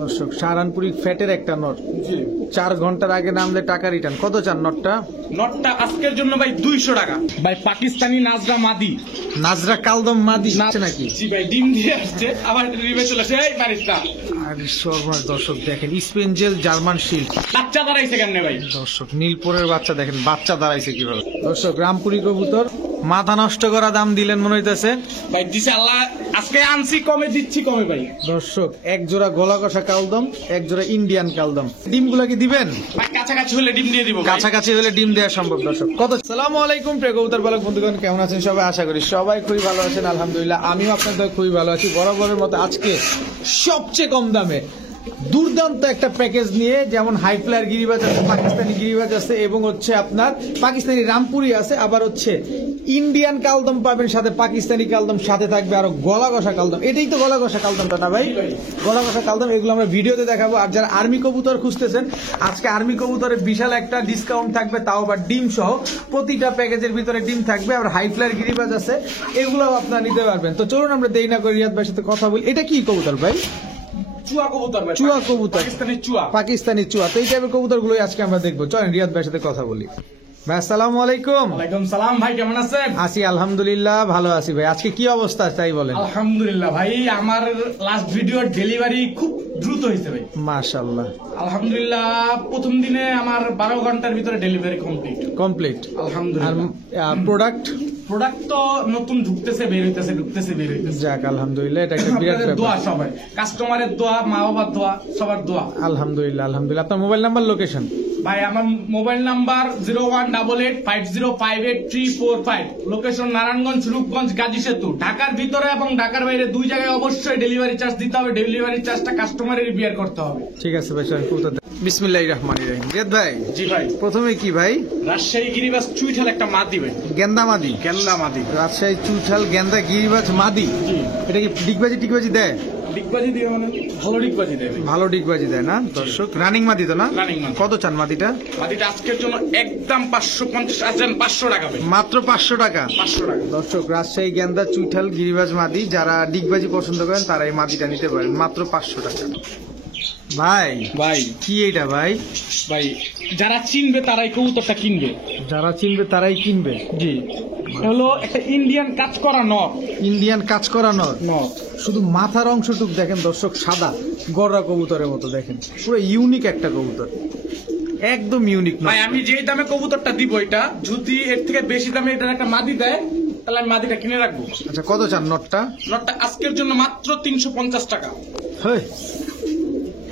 দর্শক সাহারানপুরি ফ্যাটের একটা নট 4 ঘন্টার আগে নামলে টাকা রিটার্ন। কত চান নটটা? নটটা আজকের জন্য ভাই 200 টাকা। ভাই পাকিস্তানি নাজরা মাদি, নাজরা কালদম মাদি আছে নাকি? জি ভাই, ডিম দিয়ে আসছে, আবার ডিমে চলে আসে। এই পারিস না। আর সর্বনাশ দর্শক দেখেন, স্পেঞ্জেল জার্মান শিল্ড বাচ্চা দাঁড়াইছে কেমনে ভাই? দর্শক নীলপুরের বাচ্চা দেখেন, বাচ্চা দাঁড়াইছে কিভাবে। দর্শক রামপুরি কবুতর মাথা নষ্ট করা দাম দিলেন মনে হইতেছে ভাই। দিছে আল্লাহ, আজকে আনছি কমে, দিচ্ছি কমে ভাই। দর্শক এক জোড়া গলা কষা কালদম, এক জোড়া ইন্ডিয়ান কালদম। ডিমগুলা কি দিবেন? ভাই কাছাকাছি হলে ডিম দিয়ে দিব। কাছাকাছি হলে ডিম দেওয়া সম্ভব। দর্শক কত? আসসালামু আলাইকুম প্রিয় কবুতর পালক বন্ধুগণ, কেমন আছেন সবাই? আশা করি সবাই খুবই ভালো আছেন। আলহামদুলিল্লাহ আমিও আপনাদের খুবই ভালো আছি। বরাবরের মতো আজকে সবচেয়ে কম দামে দুর্দান্ত একটা প্যাকেজ নিয়ে, যেমন হাই ফ্লায়ার গিরিবাজ আছে, পাকিস্তানি গিরিবাজ আছে, এবং হচ্ছে আপনার পাকিস্তানি রামপুরি আছে, আবার হচ্ছে ইন্ডিয়ান কালদম পাবেন, সাথে পাকিস্তানি কালদম, সাথে থাকবে আরো গলা কষা কালদম। এটাই তো গলা কষা কালদমটা না ভাই? গলা কষা কালদম, এগুলো আমরা ভিডিওতে দেখাবো। আর যারা আর্মি কবুতর খুঁজতেছেন, আজকে আর্মি কবুতরে বিশাল একটা ডিসকাউন্ট থাকবে, তাও আবার ডিম সহ। প্রতিটা প্যাকেজের ভিতরে ডিম থাকবে। আবার হাই ফ্লায়ার গিরিবাজ আছে, এগুলো আপনারা নিতে পারবেন। তো চলুন আমরা দেরি না করে রিয়াদ ভাইয়ের সাথে কথা বলি। এটা কি কবুতর ভাই? চুয়া কবুতর ভাই, চুয়া কবুতর, পাকিস্তানি চুয়া। পাকিস্তানি চুয়া। তো এই টাইপের কবুতর গুলোই আজকে আমরা দেখবো। চলেন রিয়াদ ভাইয়ের সাথে কথা বলি। ভাই আসসালামু আলাইকুম। ওয়ালাইকুম সালাম ভাই, কেমন আছেন? আছি আলহামদুলিল্লাহ, ভালো আছি ভাই। আজকে কি অবস্থা তাই বলেন? আলহামদুলিল্লাহ ভাই, আমার লাস্ট ভিডিওর ডেলিভারি খুব দ্রুত হয়েছে ভাই, মাশাআল্লাহ। আলহামদুলিল্লাহ প্রথম দিনে আমার 12 ঘন্টার ভিতরে ডেলিভারি কমপ্লিট আলহামদুলিল্লাহ। আর প্রোডাক্ট তো নতুন ঢুকতেছে, বের হইতেছে, ঢুকতেছে, বের হইতেছে। যাক আলহামদুলিল্লাহ, এটা একটা বিরাট আপনাদের দোয়া, ব্যাপার। সবাই কাস্টমারের দোয়া, মা বাবার দোয়া, সবার দোয়া। আলহামদুলিল্লাহ আলহামদুলিল্লাহ। আপনার মোবাইল নাম্বার, লোকেশন? ভাই আমার mobile number 01885050345, location Narayanganj, Rupganj, Gazi সেতু। ঢাকার ভিতরে এবং ঢাকার বাইরে দুই জায়গায় অবশ্যই ডেলিভারি চার্জ দিতে হবে। ডেলিভারি চার্জটা কাস্টমারের বিয়ার করতে হবে। ঠিক আছে ভাই, চলেন কবুতর দেখ। বিসমিল্লাহির রহমানির রহিম। রিয়াদ ভাই, জি ভাই। প্রথমে কি ভাই? রাজশাহী গিরিবাজ চুইঠাল একটা মাদি ভাই, গেন্দা মাদি। গেন্দা মাদি, রাজশাহী চুইঠাল গেন্দা গিরিবাজ মাদি। এটা কি ডিগবাজি টিকবাজি দেয়? ডিগবাজি দিবে মানে ভালো ডিগবাজি দেবে, ভালো ডিগবাজি দেয় না দর্শক? রানিং মাদি তো না? রানিং মাদি। কত চান মাদিটা? মাদিটা আজকের জন্য একদম 550 আছেন, 500 টাকা ভাই, মাত্র 500 টাকা। 500 টাকা। দর্শক রাজশাহী গেন্দা চুইঠাল গিরিবাজ মাদি, যারা ডিগবাজি পছন্দ করেন তারা এই মাদিটা নিতে পারেন মাত্র 500 টাকা। ভাই ভাই কি এইটা ভাই? ভাই যারা চিনবে তারাই কবুতরটা কিনবে, যারা চিনবে তারাই কিনবে। জি। হলো একটা ইন্ডিয়ান কাজ করা নর, ইন্ডিয়ান কাজ করানো নর। শুধু মাথার অংশটুক দেখেন দর্শক, সাদা গররা কবুতরের মতো দেখেন, পুরো ইউনিক একটা কবুতর, একদম ইউনিক। ভাই আমি যেই দামে কবুতরটা দিব, এটা যদি এর থেকে বেশি দামে এটার একটা মাদি দেয়, তাহলে আমি মাদিটা কিনে রাখবো। আচ্ছা কত চান নটটা? নটটা আজকের জন্য মাত্র 350 টাকা। হয়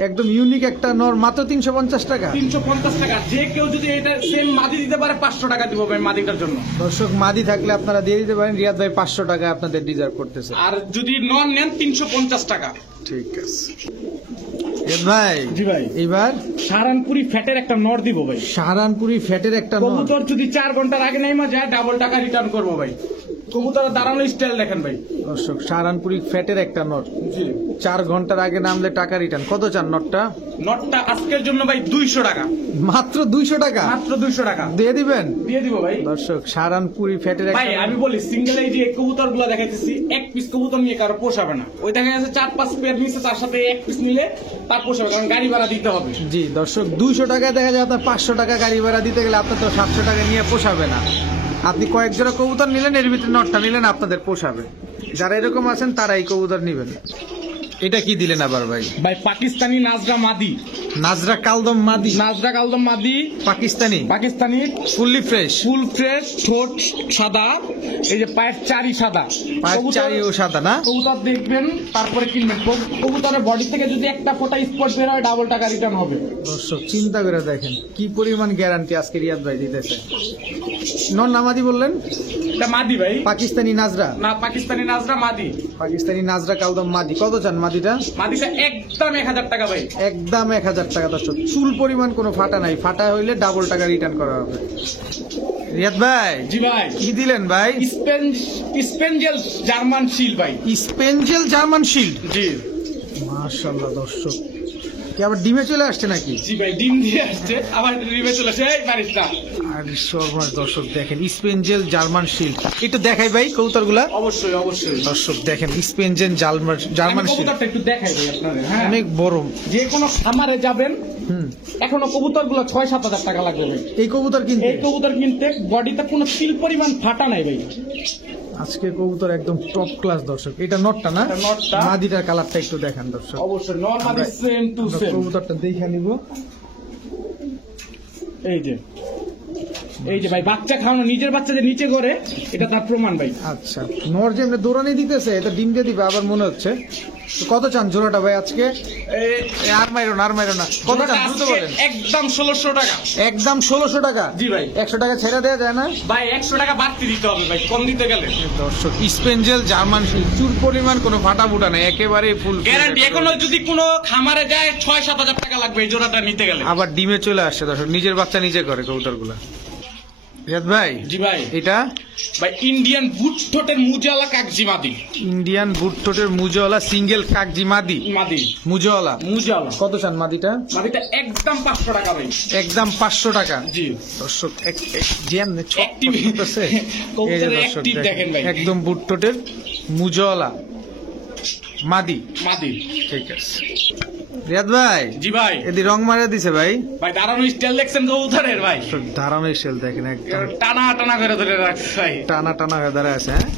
একদম ইউনিক একটা নর, মাত্র 350 টাকা। 350 টাকা। যে কেউ যদি এটা সেম মাদি দিতে পারে 500 টাকা দিব ভাই মাদিটার জন্য। দর্শক মাদি থাকলে আপনারা দিয়ে দিতে পারেন। রিয়াদ ভাই 500 টাকা আপনাদের ডিজার্ভ করতেছে। আর যদি নন নেন 350 টাকা। ঠিক আছে রিয়াদ ভাই। জি ভাই। এইবার সাহারানপুরি ফ্যাটের একটা নর দিব ভাই। সাহারানপুরি ফ্যাটের একটা নর। কবুতর যদি 4 ঘন্টার আগে নেমা যায়, ডাবল টাকা রিটার্ন করবো ভাই। কবুতরের দাঁড়ানো স্টাইল দেখেন ভাই। দর্শক সাহারানপুরি ফ্যাটের একটা নর, জি। 4 ঘন্টার আগে নামলে টাকা রিটার্ন। কত চান নটটা? নটটা আজকের জন্য ভাই 200 টাকা, মাত্র 200 টাকা। মাত্র 200 টাকা দিয়ে দিবেন? দিয়ে দিব ভাই। দর্শক সাহারানপুরি ফ্যাটের ভাই একটা আমি বলি, সিঙ্গেল এই যে কবুতর গুলো দেখাইতেছি, এক পিস কবুতর নিয়ে কারো পোষাবে না। ওই দেখা যাচ্ছে 4-5 পেয়ার নিচ্ছে, তার সাথে এক পিস নিলে তার পোষাবে, কারণ গাড়ি ভাড়া দিতে হবে। জি দর্শক 200 টাকায় দেখা যায় আপনার 500 টাকা গাড়ি ভাড়া দিতে গেলে আপনার তো 700 টাকা নিয়ে পোষাবে না। আপনি কয়েক জোড়া কবুতর নিলেন, এর ভিতরে নটটা নিলেন, আপনাদের পোষাবে। যারা এরকম আছেন তারা এই কবুতর নিবেন। এটা কি দিলেন আবার ভাই? ভাই পাকিস্তানি নাজরা মাদি, নাজরা কালদম মাদি। নাজরা কালদম মাদি Pakistani fully fresh, full fresh, ঠোঁট সাদা, এই যে পায়ের চারি সাদা, পায়ের চারিও সাদা না? কবুতর দেখবেন তারপরে কিনবেন। কবুতরের বডি থেকে যদি একটা ফোঁটা স্পট বের হয়, ডাবল টাকা রিটার্ন হবে। দর্শক চিন্তা করে দেখেন কি পরিমাণ গ্যারান্টি আজকে রিয়াদ ভাই দিতেছে। নন নামাদি বললেন? এটা মাদি ভাই, পাকিস্তানি নাজরা না পাকিস্তানি নাজরা মাদি, পাকিস্তানি নাজরা কালদম মাদি। কত চান মাদিটা? মাদিটা একদম 1000 টাকা ভাই, একদম 1000 টাকা। দর্শক চুল পরিমাণ কোনো ফাটা নাই, ফাটা হইলে ডাবল টাকা রিটার্ন করা হবে। রিয়াদ ভাই। জি ভাই। কি দিলেন ভাই? স্পেঞ্জেল জার্মান শিল ভাই, স্পেঞ্জেল জার্মান শিল্ড। জি। মাশাআল্লাহ দর্শক কি আবার ডিমে চলে আসছে নাকি? জি ভাই, ডিম দিয়ে আসছে, আবার ডিমে চলে আসছে। এই বারিশটা আর সর্বনাশ দর্শক দেখেন, স্পেনজেল জার্মান শিল্ড একটু দেখাই ভাই কবুতরগুলা। অবশ্যই অবশ্যই দর্শক দেখেন স্পেনজেল জার্মান শিল্ড কবুতরটা একটু দেখাই ভাই আপনাদের। হ্যাঁ, অনেক বড়। যে কোনো খামারে যাবেন হুম, এখনো কবুতর গুলো 6-7 হাজার টাকা লাগবে ভাই। এই কবুতর কিন্তু এই কবুতর কিনতে বডিতে কোনো তিল পরিমাণ ফাটা নাই ভাই। আজকে কবুতর একদম টপ ক্লাস দর্শক। এটা নটটা না? এটা নটটা। মাদিটার কালারটা একটু দেখেন দর্শক। অবশ্যই নরমালি সেম টু আমরা সেম। কবুতরটা দেখে নিব। এই যে ভাই বাচ্চা খাওয়ানো, নিজের বাচ্চা যে নিচে করে এটা তার প্রমাণ ভাই। আচ্ছা, নর যেমনি দৌড়ানি দিতেছে, এটা ডিম দিয়ে দিবে আবার মনে হচ্ছে। তো কত চান জোড়াটা ভাই আজকে? আর মাইরো না, কত চান দ্রুত বলেন। একদম 1600 টাকা। একদম 1600 টাকা? জি ভাই। 100 টাকা ছেড়ে দেওয়া যায় না ভাই? 100 টাকা বাড়তি দিতে হবে ভাই, কম দিতে গেলে। দর্শক স্পেনজেল জার্মান শিল্ড, চুর পরিমাণ কোনো ফাটা ফুটা নেই, একেবারে ফুল গ্যারান্টি। এখনো যদি কোনো খামারে যায় 6-7 হাজার টাকা লাগবে এই জোড়াটা নিতে গেলে। আবার ডিমে চলে আসছে দর্শক, নিজের বাচ্চা নিজে করে কবুতরগুলা। রিয়াদ ভাই, জি ভাই। এটা ভাই ইন্ডিয়ান বুট ঠোঁটের মুজালা কাগজি মাদি। ইন্ডিয়ান বুট ঠোঁটের মুজওয়ালা সিঙ্গেল কাকজি মাদি। মাদি মুজওয়ালা। মুজালা। কত চান মাদিটা? মাদিটা একদম 500 টাকা ভাই। একদম 500 টাকা। জি দর্শক যেমন Active। কবুতরের active দেখেন ভাই। একদম বুট ঠোঁটের মুজওয়ালা মাদি। মাদি। ঠিক আছে রিয়াদ ভাই। জি ভাই। এদি রং মারা দিছে ভাই। ভাই দাঁড়ানো স্টাইল দেখছেন কবুতরের ভাই? ধারণা সেল দেখেন, একদম টানা টানা করে ধরে রাখছে ভাই। টানা টানা হয়ে দাঁড়ায় আছে। হ্যাঁ,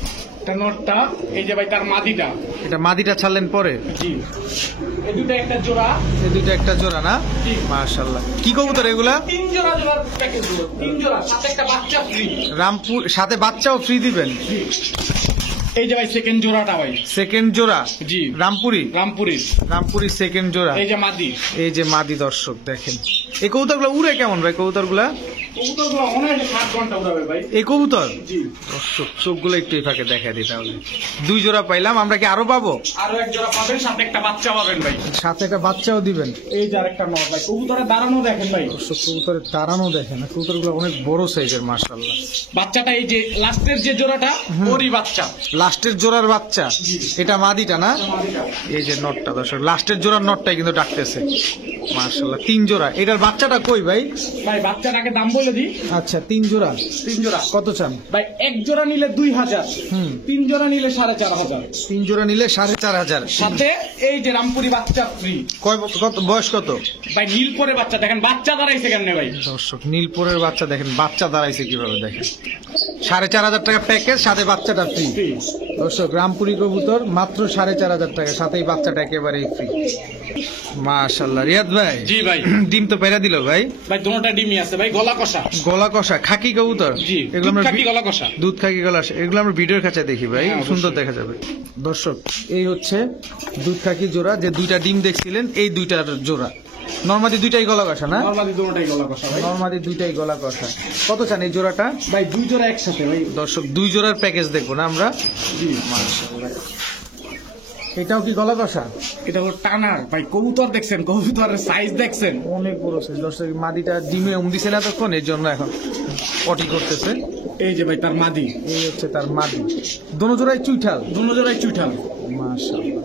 এটা নটটা। এই যে ভাই তার মাদিটা। এটা মাদিটা ছাড়লেন পরে? জি। এই দুটো একটা জোড়া। এই দুইটা একটা জোড়া না? জি। মাশাআল্লাহ। কি কবুতর এগুলা? 3 জোড়া জোড়ার প্যাকেজ দিল। 3 জোড়া সাথে একটা বাচ্চা ফ্রি। রামপুর সাথে বাচ্চাও ফ্রি দিবেন? জি। এই যে ভাই সেকেন্ড জোড়াটা ভাই। সেকেন্ড জোড়া? জি। রামপুরি? রামপুরি সেকেন্ড জোড়া। এই যে মাদি। এই যে মাদি দর্শক দেখেন। এই কবুতরগুলো উড়ে কেমন ভাই কবুতরগুলা? কবুতরগুলো অনায়াসে 7 ঘন্টা উড়াবে ভাই। এই কবুতর জি। দর্শক চোখগুলো একটু এই ফাঁকে দেখা দিই তাহলে। 2 জোড়া পাইলাম, আমরা কি আরো পাবো? আরো এক জোড়া পাবেন, সাথে একটা বাচ্চা পাবেন ভাই। সাথে একটা বাচ্চাও দিবেন? এই যে আরেকটা নর ভাই। কবুতরের দাঁড়ানো দেখেন ভাই। দর্শক কবুতরের দাঁড়ানো দেখেন, কবুতরগুলো অনেক বড় সাইজের মাশাআল্লাহ। বাচ্চাটা এই যে লাস্টের যে জোড়াটা ওরই বাচ্চা। লাস্টের জোড়ার বাচ্চা? জি। এটা মাদিটা না? মাদিটা। এই যে নটটা দর্শক, লাস্টের জোড়ার নটটাই কিন্তু ডাকতেছে মাশাআল্লাহ। 3 জোড়া। এটার বাচ্চাটা কই ভাই? ভাই বাচ্চাটাকে দাম বলে দিই। আচ্ছা 3 জোড়া। 3 জোড়া। কত চান ভাই? এক জোড়া নিলে 2000। হুম। 3 জোড়া নিলে 4500। 3 জোড়া নিলে 4500। সাথে এই যে রামপুরি বাচ্চা ফ্রি। কত বয়স কত? ভাই নীলপরে বাচ্চা দেখেন, বাচ্চা দাঁড়াইছে কেমনে ভাই? দর্শক নীলপুরের বাচ্চা দেখেন, বাচ্চা দাঁড়াইছে কিভাবে দেখেন। 4500 টাকা প্যাকেজ, সাথে বাচ্চাটা ফ্রি। ফ্রি। দর্শক রামপুরি কবুতর মাত্র 4500 টাকা, সাথেই বাচ্চাটা একেবারেই ফ্রি। মাশাআল্লাহ। রিয়াদ ভাই। জি ভাই। ডিম তো পেরা দিল ভাই। ভাই দুটোটা ডিমই আছে ভাই, গলা কষা। গলা কষা খাকি কবুতর? জি। এগুলো আমরা খাকি গলা কষা। দুধ খাকি গলা, এগুলো আমরা ভিডিওর কাছে দেখি ভাই, হ্যাঁ, অবশ্যই। সুন্দর দেখা যাবে। দর্শক এই হচ্ছে দুধ খাকি জোড়া, যে 2টা ডিম দেখছিলেন এই 2টার জোড়া। নরমাদি 2টাই গলা কষা না? নরমালি দুটোটাই গলা কষা ভাই। নরমাদি 2টাই গলা কষা। কত চান এই জোড়াটা? ভাই 2 জোড়া একসাথে ভাই। দর্শক 2 জোড়ার প্যাকেজ দেখবো না আমরা? জি। মাশাআল্লাহ। এটাও কি গলা কষা? এটা হলো টানার ভাই। কবুতর দেখছেন, কবুতরের সাইজ দেখছেন? অনেক বড় সাইজ। দর্শক মাদিটা ডিমে দিছে না তখন, এর জন্য এখন পটি করতেছে। এই যে ভাই তার মাদি। এই হচ্ছে তার মাদি। দোনো জোড়াই চুইঠাল? দুটো জোড়াই চুইঠাল। মাশাআল্লাহ।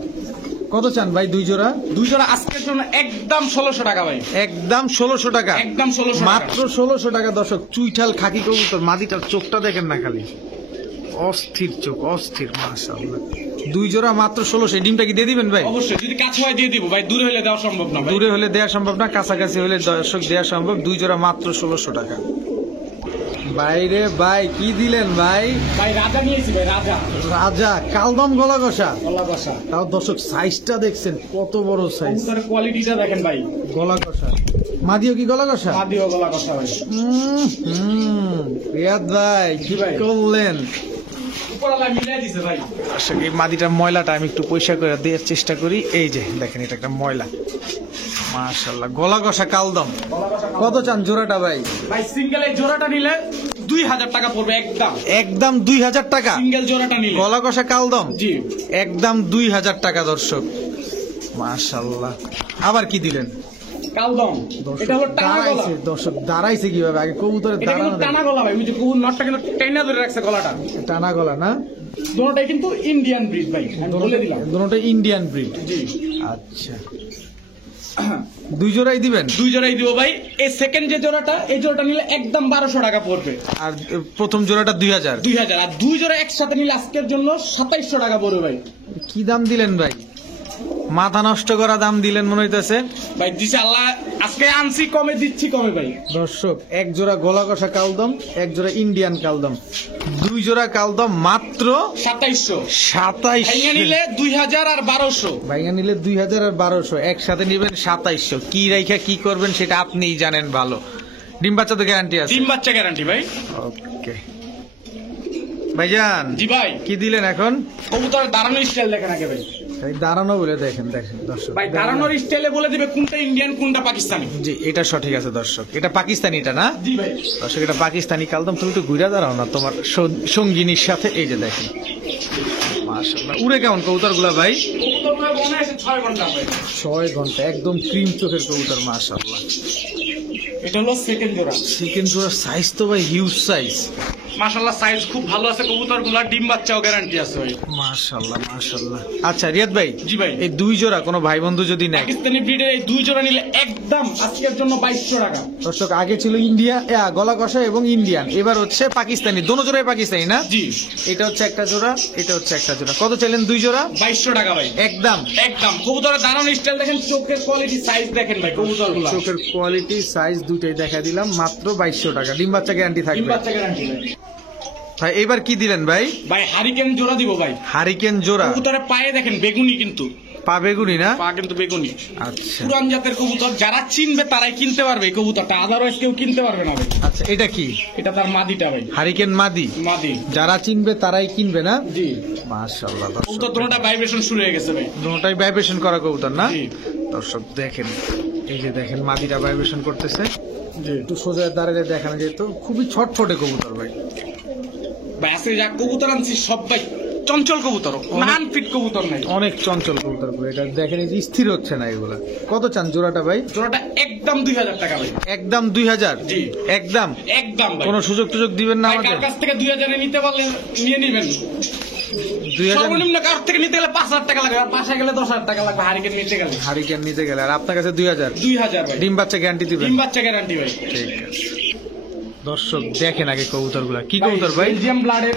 কত চান ভাই 2 জোড়া? 2 জোড়া আজকের জন্য একদম 1600 টাকা ভাই। একদম 1600 টাকা? একদম 1600 টাকা। মাত্র 1600 টাকা দর্শক। চুইঠাল খাকি কবুতর, মাদিটার চোখটা দেখেন না খালি, অস্থির চোখ, অস্থির। মাশাআল্লাহ। 2 জোড়া মাত্র 1600। ডিমটা কি দিয়ে দিবেন ভাই? অবশ্যই, যদি কাছে হয় দিয়ে দিব ভাই, দূরে হলে দেওয়া সম্ভব না ভাই। দূরে হলে দেওয়া সম্ভব না, কাছাকাছি হলে দর্শক দেওয়া সম্ভব। 2 জোড়া মাত্র 1600 টাকা। বাইরে ভাই কি দিলেন ভাই? ভাই রাজা নিয়েছি ভাই, রাজা। রাজা কালদম গলা কষা? গলা কষা। তাও দর্শক সাইজটা দেখছেন কত বড় সাইজ। কবুতরের কোয়ালিটিটা দেখেন ভাই। গলা কষা। মাদিও কি গলা কষা? মাদিও গলা কষা ভাই। রিয়াদ ভাই কি ভাই? করলেন? উপরওয়ালা মিলাই দিছে ভাই। আসলে এই মাদিটার ময়লাটা আমি একটু পরিষ্কার করে দেওয়ার চেষ্টা করি। এই যে দেখেন, এটা একটা ময়লা। মাশাআল্লাহ। গলা কষা কালদম। গলা কষা। কত চান জোড়াটা ভাই? ভাই সিঙ্গেল এই জোড়াটা নিলে 2000 টাকা পড়বে একদম। একদম 2000 টাকা? সিঙ্গেল জোড়াটা নিলে। গলা কষা কালদম? জি। একদম 2000 টাকা দর্শক। মাশাআল্লাহ। আবার কি দিলেন? কালদম। এটা হলো টানা গলা। দাঁড়াইছে দর্শক, দাঁড়াইছে কিভাবে? আগে কবুতরের এটা কিন্তু দাঁড়ানো টানা গলা ভাই। ওই যে কবুতর নটটা কিন্তু টেনে ধরে রাখছে গলাটা। টানা গলা না? দুটোটাই কিন্তু ইন্ডিয়ান ব্রিড ভাই, আমি বলে দিলাম। দুটোটা ইন্ডিয়ান ব্রিড? জি। আচ্ছা। দুই জোড়াই দিবেন? দুই জোড়াই দিব ভাই। এই সেকেন্ড যে জোড়াটা, এই জোড়াটা নিলে একদম 1200 টাকা পড়বে। আর প্রথম জোড়াটা 2000? 2000। আর দুই জোড়া একসাথে নিলে আজকের জন্য 2700 টাকা পড়বে ভাই। কি দাম দিলেন ভাই, মাথা নষ্ট করা দাম দিলেন মনে হইতেছে ভাই দিছে আল্লাহ, আজকে আনছি কমে, দিচ্ছি কমে ভাই। দর্শক, এক জোড়া গলা কষা কালদম, এক জোড়া ইন্ডিয়ান কালদম, দুই জোড়া কালদম মাত্র 2700। 2700 নিলে 2000 আর 1200। ভাইয়া নিলে 2000 আর 1200, একসাথে নিবেন 2700। কি রাইখা কি করবেন সেটা আপনিই জানেন ভালো। ডিম বাচ্চা তো গ্যারান্টি আছে? ডিম বাচ্চা গ্যারান্টি ভাই। ওকে ভাইজান, জি ভাই। কি দিলেন এখন? কবুতরের দাঁড়ানো স্টাইল দেখেন আগে ভাই। দাঁড়ানো বলে দেখেন, দেখেন দর্শক, ভাই দাঁড়ানোর স্টাইলে বলে দিবে কোনটা ইন্ডিয়ান কোনটা পাকিস্তানি। জি এটা সঠিক আছে দর্শক, এটা পাকিস্তানি, এটা না জি ভাই। দর্শক এটা পাকিস্তানি কালদম। তুমি একটু ঘুরে দাঁড়াও না তোমার সঙ্গিনীর সাথে। এই যে দেখেন মাশাআল্লাহ, উড়ে কেমন কবুতরগুলা ভাই? কবুতরগুলো মনে আছে 6 ঘন্টা ভাই। 6 ঘন্টা, একদম ক্রিম চোখের কবুতর মাশাআল্লাহ। এটা হলো সেকেন্ড জোড়া। সেকেন্ড জোড়ার সাইজ তো ভাই হিউজ সাইজ। মাশাআল্লাহ সাইজ খুব ভালো আছে কবুতরগুলো, ডিম বাচ্চাও গ্যারান্টি আছে ভাই। মাশাআল্লাহ মাশাআল্লাহ। আচ্ছা রিয়াদ ভাই, জি ভাই। এই দুই জোড়া কোনো ভাই বন্ধু যদি নেয়, পাকিস্তানি ব্রিডের এই দুই জোড়া নিলে একদম আজকের জন্য 2200 টাকা। দর্শক আগে ছিল ইন্ডিয়া গলা কষা এবং ইন্ডিয়ান, এবার হচ্ছে পাকিস্তানি, দোনো জোড়াই পাকিস্তানি না? জি। এটা হচ্ছে একটা জোড়া, এটা হচ্ছে একটা জোড়া। কত চাইলেন দুই জোড়া? 2200 টাকা ভাই একদম। একদম। কবুতরের দাঁড়ানো স্টাইল দেখেন, চোখের কোয়ালিটি সাইজ দেখেন ভাই কবুতরগুলো। চোখের কোয়ালিটি সাইজ দুটাই দেখা দিলাম, মাত্র 2200 টাকা। ডিম বাচ্চা গ্যারান্টি ডিম থাকবে বাচ্চা গ্যারান্টি ভাই। ভাই। এবার কি দিলেন ভাই? ভাই হারিকেন জোড়া দিব ভাই। হারিকেন জোড়া? কবুতরের পায়ে দেখেন বেগুনি, কিন্তু পা বেগুনি না? পা কিন্তু বেগুনি। আচ্ছা পুরান জাতের কবুতর, যারা চিনবে তারাই কিনতে পারবে এই কবুতরটা, আদারওয়াইজ কেউ কিনতে পারবে না ভাই। আচ্ছা, এটা কি? এটা তার মাদিটা ভাই। হারিকেন মাদি? মাদি। যারা চিনবে তারাই কিনবে না? জি। মাশাআল্লাহ কবুতর দর্শক, দুটোটা ভাইব্রেশন শুরু হয়ে গেছে ভাই। দুটোটাই ভাইব্রেশন করা কবুতর না? জি। দর্শক দেখেন, এই যে দেখেন মাদিটা ভাইব্রেশন করতেছে। জি। একটু সোজা দাঁড়িয়ে দেখেন, যেহেতু খুবই ছটফটে কবুতর ভাই। ভাই আজকে যা কবুতর আনছি সব ভাই চঞ্চল কবুতর, নান ফিট কবুতর নাই। অনেক চঞ্চল কবুতর গুলো, এটা দেখেন এই যে স্থির হচ্ছে না এগুলা। কত চান জোড়াটা ভাই? জোড়াটা একদম 2000 টাকা ভাই। একদম 2000? জি। একদম একদম ভাই। কোনো সুযোগ টুযোগ দিবেন না ভাই আমাদের? কার কাছ থেকে 2000 এ নিতে পারলে নিয়ে নিবেন। 2000 সর্বনিম্ন কার থেকে নিতে গেলে 5000 টাকা লাগবে, আর বাসায় গেলে 10000 টাকা লাগবে হারিকেন নিতে গেলে। হারিকেন নিতে গেলে। আর আপনার কাছে 2000? 2000 ভাই। ডিম বাচ্চা গ্যারান্টি দিবেন? ডিম বাচ্চা গ্যারান্টি ভাই। ঠিক আছে দর্শক, দেখেন আগে কবুতর গুলা। কি কবুতর ভাই? বেলজিয়াম ব্লাডের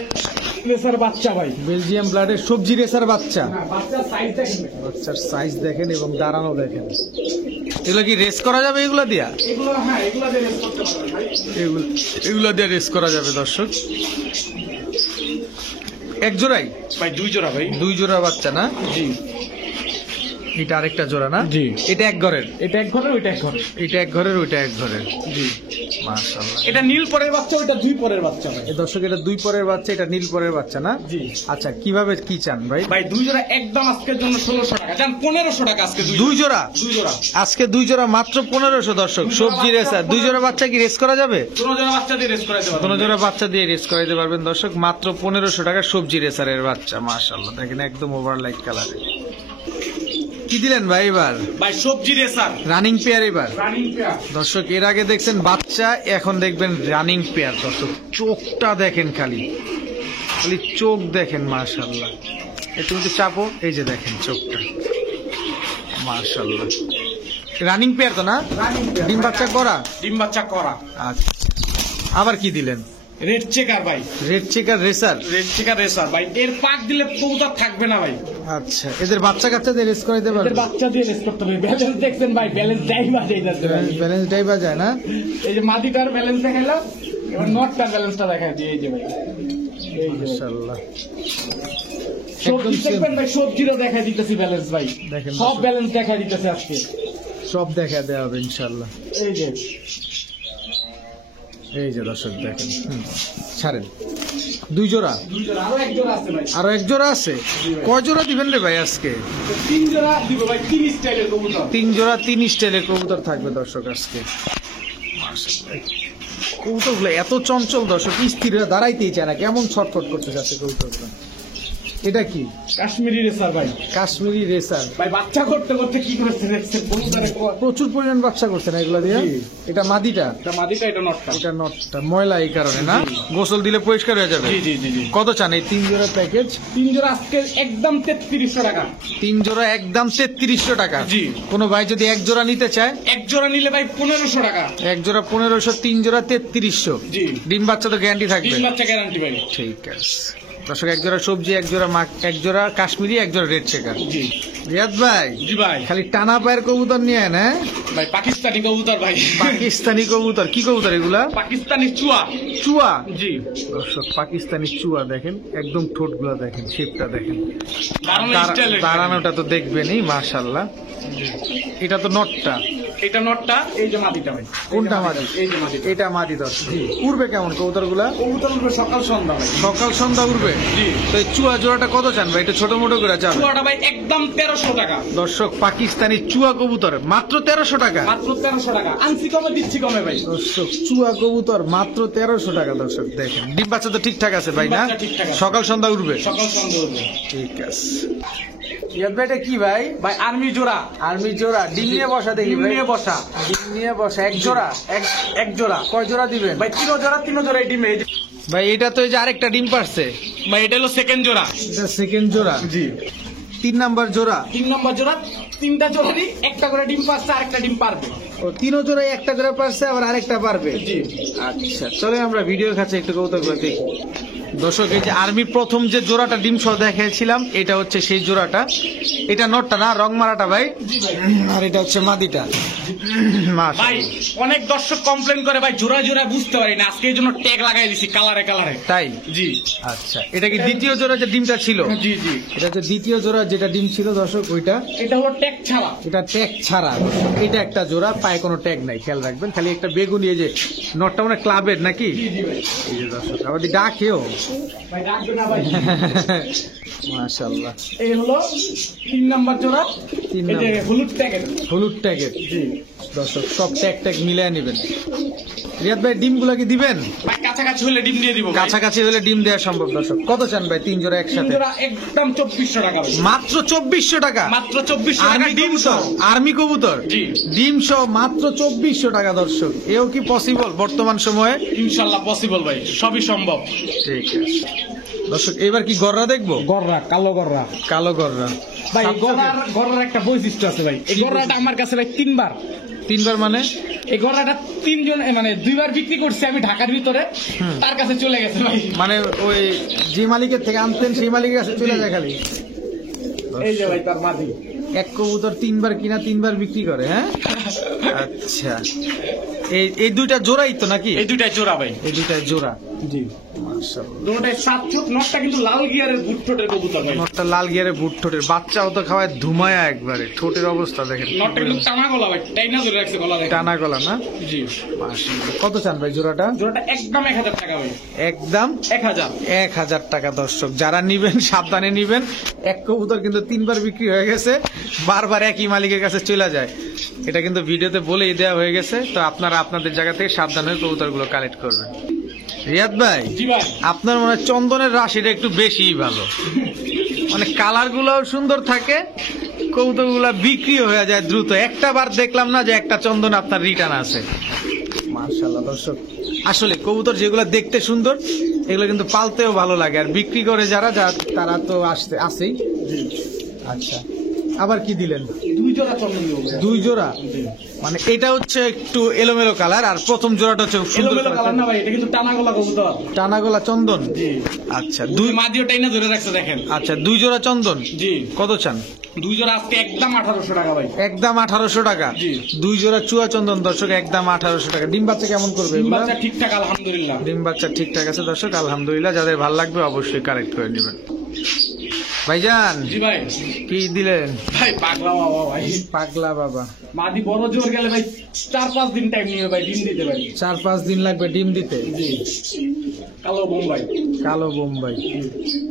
রেসার বাচ্চা ভাই। বেলজিয়াম ব্লাডের সবজি রেসার বাচ্চা। হ্যাঁ, বাচ্চার সাইজ দেখেন ভাই। বাচ্চার সাইজ দেখেন এবং দাঁড়ানো দেখেন। এগুলো কি রেস করা যাবে এগুলা দিয়া? এগুলো হ্যাঁ, এগুলো দিয়ে রেস করতে পারবেন ভাই। এগুলো দিয়ে রেস করা যাবে দর্শক। এক জোড়াই? ভাই দুই জোড়া ভাই। দুই জোড়া বাচ্চা না? জি। এটা আরেকটা জোড়া না? জি। এটা এক ঘরের? এটা এক ঘরের, ওইটা এক ঘরের। এটা এক ঘরের, ওইটা এক ঘরের। জি। মাশাআল্লাহ। এটা নীল পরের বাচ্চা, ওইটা দুই পরের বাচ্চা ভাই। এই দর্শক, এটা দুই পরের বাচ্চা, এটা নীল পরের বাচ্চা না? জি। আচ্ছা, কিভাবে কি চান ভাই? ভাই দুই জোড়া একদম আজকের জন্য 1600 টাকা, জান 1500 টাকা আজকে দুই জোড়া? দুই জোড়া আজকে দুই জোড়া মাত্র 1500 দর্শক। সবজি রেসার দুই জোড়া বাচ্চা কি রেস করা যাবে? দুটো জোড়া বাচ্চা দিয়ে রেস করাইতে পারবেন। কোনো জোড়া বাচ্চা দিয়ে রেস করাইতে পারবেন দর্শক, মাত্র 1500 টাকা সবজি রেসারের বাচ্চা। মাশাআল্লাহ দেখেন একদম ওভারলাইট কালারে। কি দিলেন ভাই এবার? ভাই সবজি রেসার রানিং পেয়ার এবার রানিং পেয়ার। দর্শক। এর আগে দেখছেন বাচ্চা, এখন দেখবেন রানিং পেয়ার দর্শক। চোখটা দেখেন, খালি খালি চোখ দেখেন মাশাআল্লাহ। একটু একটু চাপো, এই যে দেখেন চোখটা মাশাআল্লাহ। রানিং পেয়ার তো না? Running pair. ডিম বাচ্চা করা? ডিম বাচ্চা করা। আচ্ছা, আবার কি দিলেন? রেড চেকার ভাই। Red checker racer? Red checker racer ভাই, এর পাক দিলে কবুতর থাকবে না ভাই। আচ্ছা, এদের বাচ্চা কাচ্চাদের রেস করাইতে এর পারবে? বাচ্চা দিয়ে রেস করতে হবে। ব্যালেন্স দেখছেন ভাই, ব্যালেন্স ডাইভা যাইতাছে ভাই। ব্যালেন্স ডাইভা যায় না? এই যে মাদিটার ব্যালেন্স দেখাইলাম, এবার নটটার ব্যালেন্সটা দেখাই দিই। এই যে ভাই, এই যে মাশাআল্লাহ সবজি দেখবেন ভাই, সবজিরও দেখাই দিতেছি ব্যালেন্স ভাই। দেখেন সব দর্শক। ব্যালেন্স দেখাই দিতেছে আজকে। সব দেখা দেওয়া হবে ইনশাআল্লাহ। এই যে এই যে দর্শক দেখেন। ছাড়েন। দুই জোড়া? দুই জোড়া, আরো এক জোড়া আছে ভাই। আরো এক জোড়া আছে? কয় জোড়া দিবেন রে ভাই আজকে? তো তিন জোড়া দিব ভাই, তিন স্টাইলের কবুতর। 3 জোড়া 3 স্টাইলের কবুতর থাকবে দর্শক আজকে। কবুতরগুলো এত চঞ্চল দর্শক, স্থির হয়ে দাঁড়াইতেই চায় না, কেমন ছটফট করতে যাচ্ছে কবুতরগুলো। এটা কি? কাশ্মীরি রেসার ভাই। কাশ্মীরি রেসার ভাই বাচ্চা করতে করতে কি করেছে দেখছেন? প্রচুর পরিমাণ বাচ্চা করছে না এগুলা দিয়ে? জি। এটা মাদিটা, এটা মাদিটা, এটা নটটা। এটা নটটা। ময়লা এই কারণে না? গোসল দিলে পরিষ্কার হয়ে যাবে। জি জি জি জি। কত চান এই 3 জোড়া প্যাকেজ? 3 জোড়া আজকে একদম 3300 টাকা। 3 জোড়া একদম 3300 টাকা। জি। কোনো ভাই যদি এক জোড়া নিতে চায়, এক জোড়া নিলে ভাই 1500 টাকা। এক জোড়া 1500, 3 জোড়া 3300। জি। ডিম বাচ্চা তো গ্যারান্টি থাকবে? ডিম বাচ্চা গ্যারান্টি ভাই। ঠিক আছে দর্শক, এক জোড়া সবজি, এক জোড়া এক জোড়া কাশ্মীরি, এক জোড়া রেড চেকার। জি রিয়াদ ভাই, জি ভাই। খালি টানা পায়ের কবুতর নিয়ে আন, হ্যাঁ? ভাই পাকিস্তানি কবুতর ভাই। পাকিস্তানি কবুতর। কি কবুতর এগুলা? পাকিস্তানি চুয়া। চুয়া। জি। দর্শক পাকিস্তানি চুয়া দেখেন, একদম ঠোঁট গুলা দেখেন, শেপটা দেখেন, দারুণ স্টাইলের। দাঁড়ানোটা তো দেখবেনই মাশাআল্লাহ। এটা তো নটটা, এটা নটটা, এই যে মাদিটা ভাই। কোনটা মাদি? এই যে মাদিটা। এটা মাদি। দর্শক উড়বে কেমন কবুতর গুলা? কবুতর উঠবে সকাল সন্ধ্যা ভাই। সকাল সন্ধ্যা উড়বে। জি। তো এই চুয়া জোড়াটা কত চান ভাই? এটা ছোট মোটো করে চান? চুয়াটা ভাই একদম 1300 টাকা। দর্শক পাকিস্তানি চুয়া কবুতর মাত্র 1300 টাকা। মাত্র 1300 টাকা। আনছি কমে দিচ্ছি কমে ভাই। দর্শক চুয়া কবুতর মাত্র 1300 টাকা। দর্শক দেখেন, ডিম বাচ্চা তো ঠিকঠাক আছে ভাই না? ডিম বাচ্চা ঠিকঠাক আছে। সকাল সন্ধ্যা উঠবে। সকাল সন্ধ্যা উঠবে। ঠিক আছে। রিয়াদ ভাই, এটা কি ভাই? ভাই আর্মি জোড়া। আর্মি জোড়া। ডিম নিয়ে বসা দেখি ডিম ভাই। নিয়ে বসা। ডিম নিয়ে বসা। এক জোড়া? এক জোড়া। কয় জোড়া দিবেন ভাই 3 জোড়া এই ডিমে। ভাই? এটা তো এই যে আরেকটা ডিম পারছে ভাই এটা হলো সেকেন্ড জোড়া। এটা সেকেন্ড জোড়া। জি। 3 নাম্বার জোড়া। 3 নম্বর জোড়া। 3টা জোড়ারই একটা করে ডিম পাচ্ছে, আরেকটা ডিম পারবে। ও, 3 জোড়ায় একটা করে পারছে, আবার আরেকটা পারবে। জি। আচ্ছা, চলে আমরা ভিডিওর কাছে একটু কৌতুক দেখি। দর্শক, এই যে আর্মির প্রথম যে জোড়াটা ডিম সহ দেখিয়েছিলাম, এটা হচ্ছে সেই জোড়াটা। এটা নটটা না, রং মারাটা ভাই? আর এটা হচ্ছে মাদিটা। ভাই অনেক দর্শক কমপ্লেন করে ভাই জোড়া জোড়া বুঝতে পারি না, আজকে এই জন্য ট্যাগ লাগাই দিছি কালারে কালারে। তাই? জি। আচ্ছা, এটা কি দ্বিতীয় জোড়া যে ডিমটা ছিল? জি জি। এটা হচ্ছে দ্বিতীয় জোড়া যেটা ডিম ছিল দর্শক, ওইটা। এটা হলো ট্যাগ ছাড়া। এটা ট্যাগ ছাড়া। এটা একটা জোড়া, পায়ে কোনো ট্যাগ নাই, খেয়াল রাখবেন। খালি একটা বেগুনি, এই যে নটটা মানে ক্লাবের নাকি? জি জি ভাই। এই যে দর্শক, আবার ডাকেও। ভাই ডাকবে না ভাই। মাশাআল্লাহ। এই হলো 3 নাম্বার জোড়া। 3 এই যে নাম্বার। হলুদ ট্যাগের। হলুদ ট্যাগের। জি। দর্শক সব ট্যাগ মিলিয়ে নেবেন। রিয়াদ ভাই, ডিমগুলা কি দিবেন? ভাই কাছাকাছি হলে ডিম দিয়ে দিব ভাই। কাছাকাছি হলে ডিম দেওয়া সম্ভব। দর্শক কত চান ভাই 3 জোড়া 3 একসাথে? জোড়া একদম 2400 টাকা ভাই। মাত্র 2400 টাকা। মাত্র 2400 টাকা আর্মি ডিম কবুতর। সহ। আর্মি কবুতর। জি। ডিম সহ মাত্র 2400 টাকা। দর্শক এও কি পসিবল বর্তমান সময়ে? ইনশাআল্লাহ পসিবল ভাই, সবই সম্ভব। ঠিক আছে দর্শক, এবার কি গররা দেখবো? গররা, কালো গররা। কালো গররা ভাই গররার একটা বৈশিষ্ট্য আছে ভাই। এই গররাটা আমার কাছে ভাই 3বার। 3বার মানে? এই গররাটা 2বার বিক্রি করছি আমি ঢাকার ভিতরে, তার কাছে চলে গেছে ভাই। মানে ওই যে মালিকের থেকে আনতেন সেই মালিকের কাছে চলে যায় খালি? এই যে ভাই তার মাদি। এক কবুতর 3বার কিনা 3বার বিক্রি করে, হ্যাঁ? আচ্ছা, এই দুইটা জোড়াই তো নাকি? এই দুইটাই জোড়া ভাই। এই দুইটা জোড়া। জি। মাশাআল্লাহ। দুটোটাই 7 ফুট। নটটা কিন্তু লাল গিয়ারের বুট ঠোঁটের কবুতর ভাই। নটটা লাল গিয়ারে বুট ঠোঁটের, বাচ্চাও তো খাওয়ায় ধুমায়া একবারে। ঠোঁটের অবস্থা দেখেন, নটটা কিন্তু টানা গলা ভাই, টাইনা ধরে রাখছে গলা দেখেন। টানা গলা না? জি। মাশাআল্লাহ। কত চান ভাই জোড়াটা? জোড়াটা একদম 1000 টাকা ভাই। একদম 1000। 1000 টাকা। দর্শক যারা নিবেন সাবধানে নিবেন। এক কবুতর কিন্তু 3বার বিক্রি হয়ে গেছে, বারবার একই মালিকের কাছে চলে যায়। এটা কিন্তু ভিডিওতে বলেই দেওয়া হয়ে গেছে, তো আপনারা আপনাদের জায়গা থেকে সাবধানে কবুতরগুলো কালেক্ট করবেন। রিয়াদ ভাই, জি ভাই। আপনার মনে হয় চন্দনের রাশিটা একটু বেশিই ভালো। মানে কালার গুলাও সুন্দর থাকে, কবুতর গুলা বিক্রি হয়ে যায় দ্রুত। একটা বার দেখলাম না যে একটা চন্দন আপনার রিটার্ন আছে। মাশাআল্লাহ। দর্শক আসলে কবুতর যেগুলো দেখতে সুন্দর, এগুলো কিন্তু পালতেও ভালো লাগে, আর বিক্রি করে যারা তারা তো আসেই। আচ্ছা, আবার কি দিলেন? 2 জোড়া চন্দন দিব। 2 জোড়া? মানে এটা হচ্ছে একটু এলোমেলো কালার, আর প্রথম জোড়াটা হচ্ছে খুব সুন্দর এলোমেলো কালার না ভাই, এটা কিন্তু টানা গলা কবুতর। টানা গলা চন্দন। জি। আচ্ছা, দুই মাদিও টাইনা ধরে রাখছে দেখেন। আচ্ছা, 2 জোড়া চন্দন। জি। কত চান? 2 জোড়া আজকে একদম 1800 টাকা ভাই। একদম 1800 টাকা। জি। 2 জোড়া চুয়া চন্দন দর্শক, একদম 1800 টাকা। ডিম বাচ্চা কেমন করবে ডিম এগুলা? বাচ্চা ঠিকঠাক আলহামদুলিল্লাহ। ডিম বাচ্চা ঠিকঠাক আছে দর্শক, আলহামদুলিল্লাহ। যাদের ভালো লাগবে অবশ্যই কালেক্ট করে নেবেন। ভাইজান, জি ভাই। কি দিলেন? ভাই পাগলা বাবা ভাই। পাগলা বাবা। মাদি বড় জোর গেলে ভাই 4-5 দিন টাইম নিবে ভাই ডিম দিতে ভাই। 4-5 দিন লাগবে ডিম দিতে। জি। কালো বোম্বাই। কালো বোম্বাই।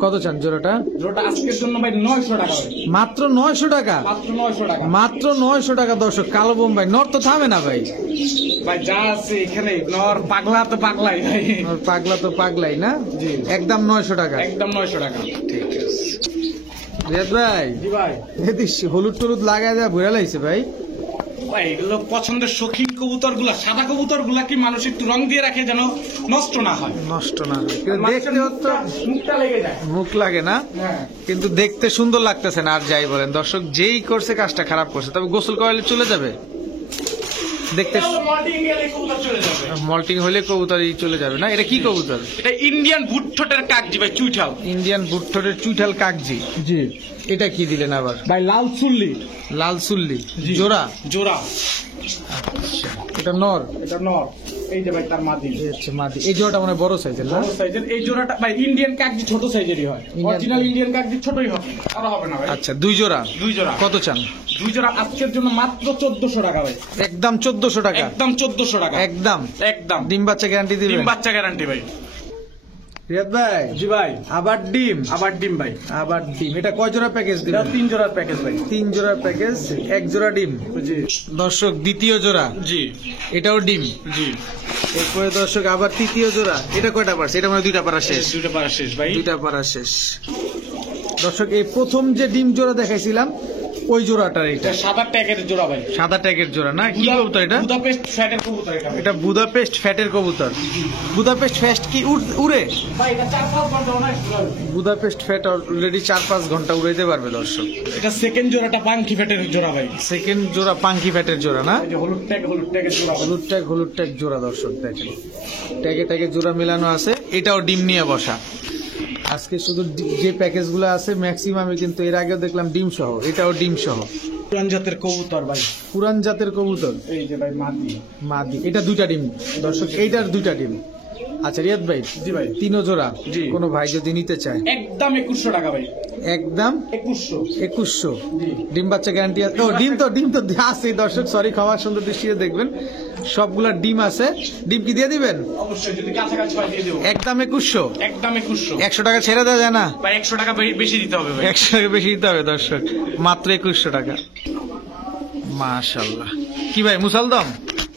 কত চান জোড়াটা? জোড়াটা আজকের জন্য ভাই 900 টাকা ভাই। মাত্র 900 টাকা? মাত্র 900 টাকা। মাত্র 900 টাকা দর্শক। কালো বোম্বাই নর তো থামে না ভাই। ভাই যা আছে এখানে নর পাগলা তো পাগলাই ভাই। নর পাগলা তো পাগলাই না? জি। একদম 900 টাকা। একদম 900 টাকা। ঠিক আছে। রিয়াদ ভাই জি ভাই এদিক হলুদ টলুদ লাগাই দেওয়া ভুয়া লাগছে ভাই। ভাই এগুলো পছন্দের শৌখিন কবুতর গুলা, সাদা কবুতর গুলা কি মানুষ একটু রং দিয়ে রাখে যেন নষ্ট না হয়, নষ্ট না হয়। কিন্তু দেখতে তো মুখটা লেগে যায়। মুখ লাগে না, হ্যাঁ কিন্তু দেখতে সুন্দর লাগতেছে না। আর যাই বলেন দর্শক, যেই করছে কাজটা খারাপ করছে, তবে গোসল করালে চলে যাবে। দেখতে মল্টিং গেলে কবুতর চলে যাবে। মল্টিং হলে কবুতরই চলে যাবে না। এটা কি কবুতর? এটা ইন্ডিয়ান ভুট্টোটের কাকজি ভাই, চুইঠাল। ইন্ডিয়ান বুটঠোঁটের চুইঠাল কাকজি। জি এটা কি দিলেন আবার? ভাই লাল চুল্লি, লাল সুল্লি জি। জোড়া। জোড়া। আচ্ছা, এটা নর। এটা নর। এই যে ভাই তার মাদি। এই হচ্ছে মাদি। এই জোড়াটা মানে বড় সাইজের না? বড় সাইজের। এই জোড়াটা ভাই ইন্ডিয়ান কাকজি ছোট সাইজেরই হয়। অরিজিনাল ইন্ডিয়ান কাকজি ছোটই হবে, আর হবে না ভাই। আচ্ছা, দুই জোড়া। দুই জোড়া। কত চান? দুই জোড়া আজকের জন্য মাত্র 1400 টাকা ভাই। একদম 1400 টাকা। একদম 1400 টাকা। একদম একদম। ডিম বাচ্চা গ্যারান্টি ডিম দিবেন? বাচ্চা গ্যারান্টি ভাই। রিয়াদ ভাই জি ভাই। আবার ডিম। আবার ডিম ভাই। আবার ডিম। এটা কয় জোড়া প্যাকেজ এটা দিবেন? 3 জোড়ার প্যাকেজ ভাই। 3 জোড়ার প্যাকেজ, 1 জোড়া ডিম। জি দর্শক দ্বিতীয় জোড়া, জি এটাও ডিম। জি। এরপরে দর্শক আবার তৃতীয় জোড়া। এটা কয়টা পারছে? এটা মানে 2টা পারা শেষ। দুটো পারা শেষ ভাই। 2টা পারা শেষ। দর্শক এই প্রথম যে ডিম জোড়া দেখাইছিলাম ওই জোড়াটার এটা এটা সাদা ট্যাগের জোড়া ভাই। সাদা ট্যাগের জোড়া না? কি কবুতর এটা? বুদাপেস্ট ফ্যাটের কবুতর এটা ভাই। এটা বুদাপেস্ট ফ্যাটের কবুতর। বুদাপেস্ট ফ্যাট কি উড়ে? ভাই এটা 4-5 ঘন্টা অনায়াস উড়াবে। বুদাপেস্ট ফ্যাট অলরেডি 4-5 ঘন্টা উড়াইতে পারবে দর্শক। এটা সেকেন্ড জোড়াটা পাঙ্কি ফ্যাটের জোড়া ভাই। সেকেন্ড জোড়া পাঙ্কি ফ্যাটের জোড়া না? এই যে হলুদ ট্যাগের জোড়া। হলুদ ট্যাগ জোড়া দর্শক দেখেন। ট্যাগে জোড়া মেলানো আছে। এটাও ডিম নিয়ে বসা। আজকে শুধু যে প্যাকেজগুলো আছে ম্যাক্সিমামে কিন্তু এর আগেও দেখলাম ডিম সহ। এটাও ডিম সহ। পুরান জাতের কবুতর ভাই। পুরান জাতের কবুতর। এই যে ভাই মাদি। মাদি। এটা 2টা ডিম দর্শক, এইটার 2টা ডিম। আচ্ছা রিয়াদ ভাই, জি ভাই। 3 জোড়া। জি। কোনো ভাই যদি নিতে চায় একদম 2100 টাকা ভাই। একদম 2100। 2100। জি। ডিম বাচ্চা গ্যারান্টি আছে? ও ডিম তো আছে দর্শক, সরি, খাওয়া সুন্দর দৃষ্টিতে দেখবেন। সবগুলা ডিম আছে। ডিম কি দিয়ে দিবেন? অবশ্যই যদি কাছাকাছি পাই দিয়ে দেব। একদম 2100। একদম 2100। 100 টাকা ছেড়ে দেওয়া যায় না? ভাই 100 টাকা বেশি দিতে হবে ভাই। 100 টাকা বেশি দিতে হবে দর্শক। মাত্র 2100 টাকা। মাশাআল্লাহ। কি ভাই মুসালদম?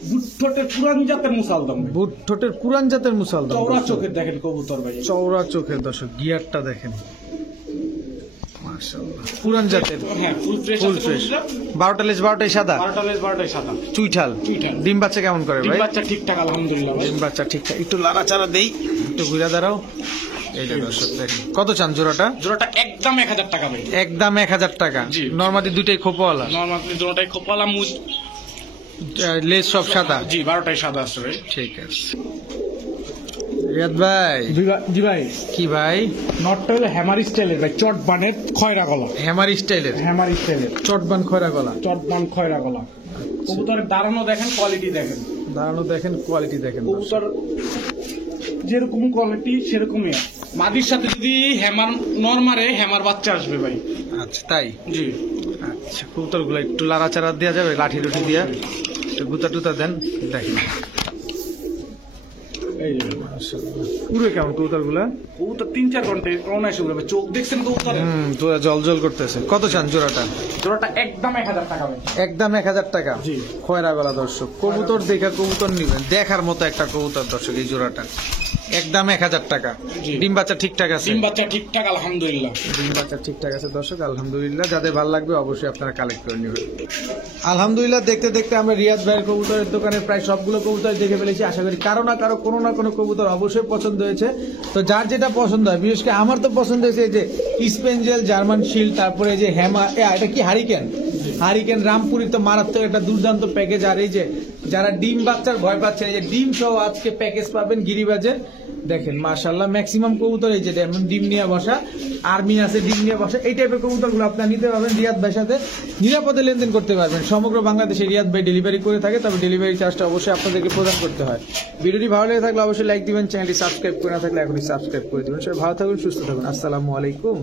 বুটঠোঁটের পুরান জাতের মুসালদম ভাই। বুট ঠোঁটের পুরান জাতের মুসালদম। চওড়া চোখের দেখেন কবুতর ভাই। চওড়া চোখের দর্শক, গিয়ারটা দেখেন। মাশাআল্লাহ। পুরান জাতের, হ্যাঁ ফুল ফ্রেশ। Full fresh. 12টা লেজ 12টাই সাদা। 12টা লেজ 12টাই সাদা। চুইঠাল। চুইঠাল। ডিম বাচ্চা কেমন করে ডিম ভাই? বাচ্চা ঠিকঠাক আলহামদুলিল্লাহ ভাই। ডিম বাচ্চা ঠিকঠাক। একটু লাড়াচাড়া দেই, একটু ঘুরে দাঁড়াও। এই যে দর্শক দেখেন। কত চান জোড়াটা? জোড়াটা একদম 1000 টাকা ভাই। একদম 1000 টাকা। জি। নরমালি দুইটাই খোপাওয়ালা, নরমালি জোড়াটাই খোপালা মুজ। লেজ সব সাদা। জি 12টাই সাদা আছে ভাই। ঠিক আছে। রিয়াদ ভাই। জি ভাই। কি ভাই? নটটা হলো হ্যামার স্টাইলের ভাই, চট বানের খয়রা গলা। হ্যামার স্টাইলের হ্যামার স্টাইলের চটবান খয়রা গলা। চট বান খয়রা গলা। কবুতরের দাঁড়ানো দেখেন, কোয়ালিটি দেখেন। দাঁড়ানো দেখেন, কোয়ালিটি দেখেন। কবুতর যেরকম কোয়ালিটি সেরকমই। মাদির সাথে যদি হ্যামার নর মারে, হ্যামার বাচ্চা আসবে ভাই। আচ্ছা তাই? জি। আচ্ছা, কবুতর গুলো একটু লাড়াচাড়া দেওয়া যাবে? লাঠি লুঠি দিয়া একটু গুতা টুতা দেন, দেখেন। এই যে পুরো কেমন কবুতর গুলা? কবুতর 3-4 ঘন্টা অনায়াসে উড়াবে। চোখ দেখছেন কবুতরের? তোরা জল জল করতেছে। কত চান জোড়াটা? জোড়াটা একদম 1000 টাকা ভাই। একদম 1000 টাকা। জি। খয়রা গলা দর্শক। কবুতর দেখা কবুতর নিবেন, দেখার মতো একটা কবুতর দর্শক এই জোড়াটা। একদম 1000 টাকা। জি। ডিম বাচ্চা ঠিকঠাক আছে? ডিম বাচ্চা ঠিকঠাক আলহামদুলিল্লাহ। ডিম বাচ্চা ঠিকঠাক আছে দর্শক, আলহামদুলিল্লাহ। যাদের ভালো লাগবে অবশ্যই আপনারা কালেক্ট করে নেবেন। আলহামদুলিল্লাহ, দেখতে দেখতে আমরা রিয়াদ ভাইয়ের কবুতরের দোকানে প্রায় সবগুলো কবুতর দেখে ফেলেছি। আশা করি কারো না কারো কোনো না কোনো কবুতর অবশ্যই পছন্দ হয়েছে। তো যার যেটা পছন্দ হয়, বিশেষ করে আমার তো পছন্দ হয়েছে এই যে স্পেঞ্জেল, জার্মান শিল্ড, তারপরে এই যে হ্যামা, এটা কি হারিকেন রামপুরি তো মারাত্মক একটা দুর্দান্ত প্যাকেজ। আর এই যে যারা ডিম বাচ্চার ভয় পাচ্ছে, এই যে ডিম সহ আজকে প্যাকেজ পাবেন গিরিবাজে। দেখেন মাশাআল্লাহ, ম্যাক্সিমাম কবুতর এই যে যেমন ডিম নিয়ে বসা, আর্মি আছে ডিম নিয়ে বসা, এই টাইপের কবুতরগুলো আপনারা নিতে পারবেন। রিয়াদ ভাইয়ের সাথে নিরাপদে লেনদেন করতে পারবেন। সমগ্র বাংলাদেশে রিয়াদ ভাই ডেলিভারি করে থাকে, তবে ডেলিভারি চার্জটা অবশ্যই আপনাদেরকে প্রদান করতে হয়। ভিডিওটি ভালো লেগে থাকলে অবশ্যই লাইক দিবেন, চ্যানেলটি সাবস্ক্রাইব করে না থাকলে এখনই সাবস্ক্রাইব করে দিবেন। সবাই ভালো থাকুন, সুস্থ থাকুন। আসসালামু আলাইকুম।